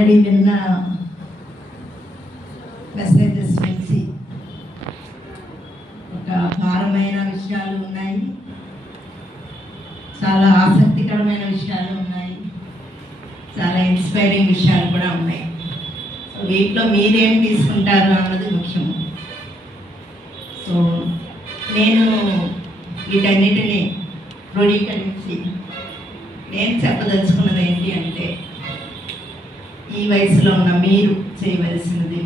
Already విన్న messages నుంచి ఒక భారమైన విషయాలు ఉన్నాయి, చాలా ఆసక్తికరమైన విషయాలు ఉన్నాయి, చాలా ఇన్స్పైరింగ్ విషయాలు కూడా ఉన్నాయి. సో వీటిలో మీరేం తీసుకుంటారు అన్నది ముఖ్యము. సో నేను వీటన్నిటిని క్రోడీకరించి నేను చెప్పదలుచుకున్నది ఏంటి అంటే, ఈ వయసులో ఉన్న మీరు చేయవలసినది,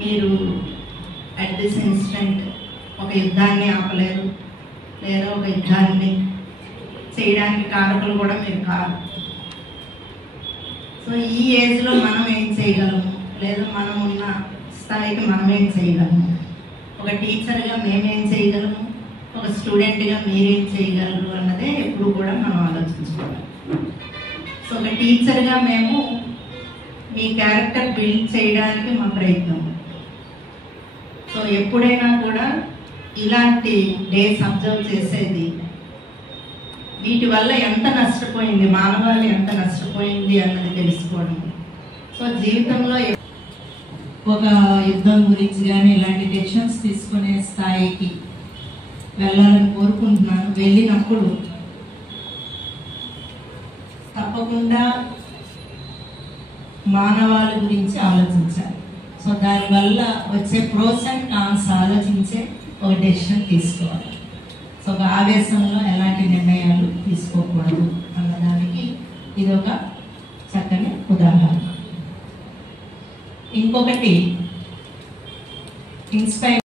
మీరు అట్ దిస్ ఇన్స్టెంట్ ఒక యుద్ధాన్ని ఆపలేరు, లేదా ఒక యుద్ధాన్ని చేయడానికి కారకులు కూడా మీరు కాదు. సో ఈ ఏజ్లో మనం ఏం చేయగలము, లేదా మనం ఉన్న స్థాయికి మనం ఏం చేయగలము, ఒక టీచర్గా మేమేం చేయగలము, ఒక స్టూడెంట్గా మీరేం చేయగలరు అన్నదే ఎప్పుడు కూడా మనం ఆలోచించుకోవాలి. సో ఒక టీచర్గా మేము మీ క్యారెక్టర్ బిల్డ్ చేయడానికి మా ప్రయత్నం. సో ఎప్పుడైనా కూడా ఇలాంటి డేస్ అబ్జర్వ్ చేసేది, వీటి వల్ల ఎంత నష్టపోయింది, మానవాళి ఎంత నష్టపోయింది అన్నది తెలుసుకోవడం. సో జీవితంలో ఒక యుద్ధం గురించి కానీ ఇలాంటి డెసిషన్స్ తీసుకునే స్థాయికి వెళ్ళాలని కోరుకుంటున్నాను. వెళ్ళినప్పుడు తప్పకుండా మానవాళి గురించి ఆలోచించాలి. సో దానివల్ల వచ్చే ప్రోస్ అండ్ కాన్స్ ఆలోచించే ఒక డెసిషన్ తీసుకోవాలి. సో ఒక ఆవేశంలో ఎలాంటి నిర్ణయాలు తీసుకోకూడదు అన్నదానికి ఇది ఒక చక్కని ఉదాహరణ. ఇంకొకటి ఇన్స్పైర్